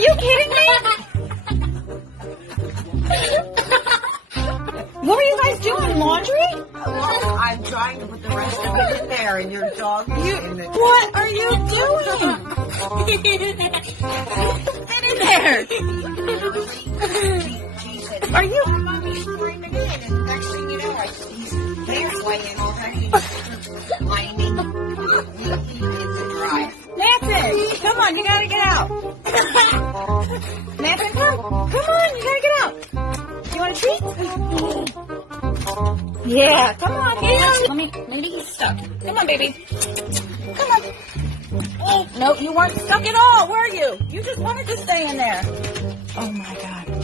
you kidding me? What are you guys doing? Laundry? Well, I'm trying to put the rest of it in there, and your dog is in the... What are you doing? Get in there. She said, Are you? Mommy's screaming in, and next thing you know, his hair's laying already. Lining. He did the drive. Nancy, come on, you gotta get out. Nancy, come on, you gotta get out. You want a treat? Yeah, come on, get out. Maybe he's stuck. Come on, baby. Come on. Oh, no, you weren't stuck at all, were you? You just wanted to stay in there. Oh, my God.